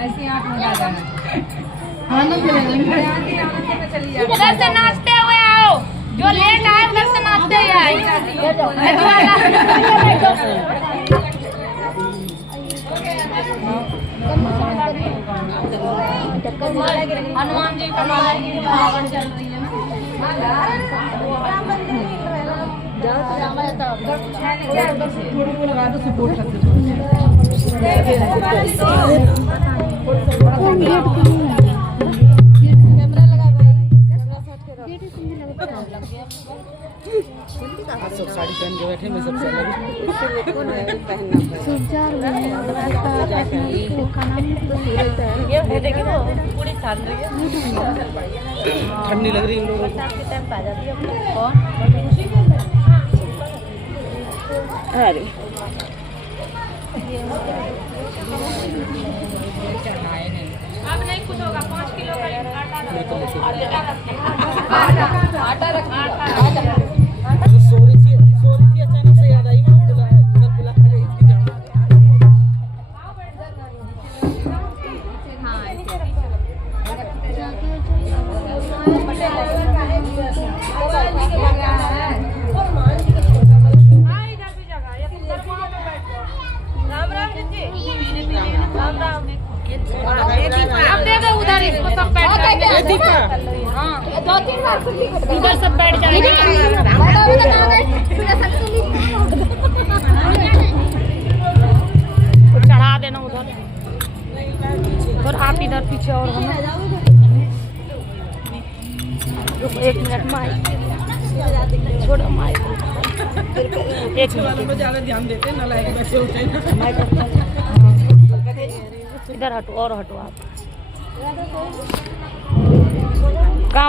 ऐसे आप लगा जाना। उधर से नाचते हुए आओ, जो लेट आए उधर से नाचते हुए आए। हनुमान जी का पावन चल रही है लगा दो सपोर्ट करते सब साड़ी पहन के बैठे मैं सबसे अलग पूरी ठंड रही है, ठंडी लग रही है इन लोगों को। बरसात के टाइम पे आ जाती है अपने। अरे अब नहीं कुछ होगा, 5 किलो का आटा रखना। सो रही थी अचानक से याद आई मैं बुला के गई थी क्या राम राम जी, राम राम। अब दे दो उधर, इसको सब बैठ जाएंगे। हाँ, 2-3 बार उधर सब बैठ जाएंगे। चढ़ा देना उधर, और आप इधर पीछे और बनो। रुको 1 मिनट, माइक छोड़ो, माइक 1 मिनट। ज्यादा ध्यान देते ना लाइक बैठे होते हैं इधर हटो और हटो आप। गाँव